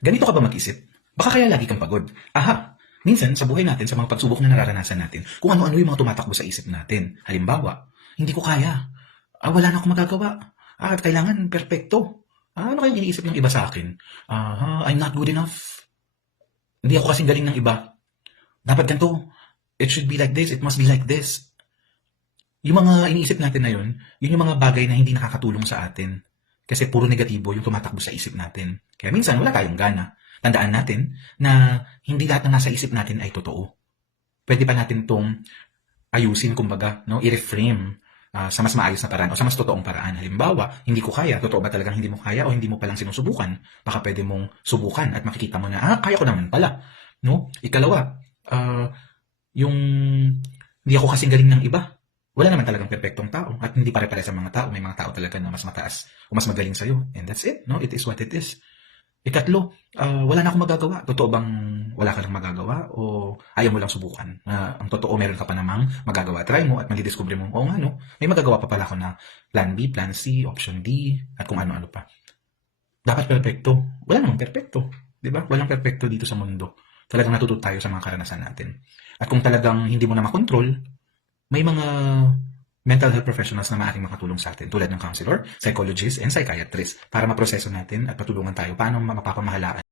Ganito ka ba mag-isip? Baka kaya lagi kang pagod. Aha! Minsan, sa buhay natin, sa mga pagsubok na nararanasan natin, kung ano-ano yung mga tumatakbo sa isip natin. Halimbawa, hindi ko kaya. Wala na akong magagawa. Kailangan perfecto. Ano kayang iniisip ng iba sa akin? I'm not good enough. Hindi ako kasing galing ng iba. Dapat ganito. It should be like this. It must be like this. Yung mga iniisip natin na yun yung mga bagay na hindi nakakatulong sa atin. Kasi puro negatibo yung tumatakbo sa isip natin. Kaya minsan wala tayong gana. Tandaan natin na hindi lahat ng nasa isip natin ay totoo. Pwede pa natin itong ayusin, kumbaga, no? I-reframe sa mas maayos na paraan o sa mas totoong paraan. Halimbawa, hindi ko kaya. Totoo ba talagang hindi mo kaya o hindi mo palang sinusubukan? Baka pwede mong subukan at makikita mo na, kaya ko naman pala. No? Ikalawa, yung hindi ako kasing galing ng iba. Wala naman talagang perpektong tao at hindi pare-pare sa mga tao. May mga tao talaga na mas mataas o mas magaling sa'yo. And that's it. No? It is what it is. Ikatlo, wala na akong magagawa. Totoo bang wala ka lang magagawa o ayaw mo lang subukan? Ang totoo, meron ka pa namang magagawa. Try mo at malidiscover mo, oo nga no, may magagawa pa pala ako na plan B, plan C, option D, at kung ano-ano pa. Dapat perpekto. Wala namang perpekto. Di ba? Walang perpekto dito sa mundo. Talagang natututo tayo sa mga karanasan natin. At kung talagang hindi mo na makontrol, may mga mental health professionals na maaaring makatulong sa atin tulad ng counselor, psychologist, and psychiatrist para maproseso natin at patulungan tayo paano mapapamahalaan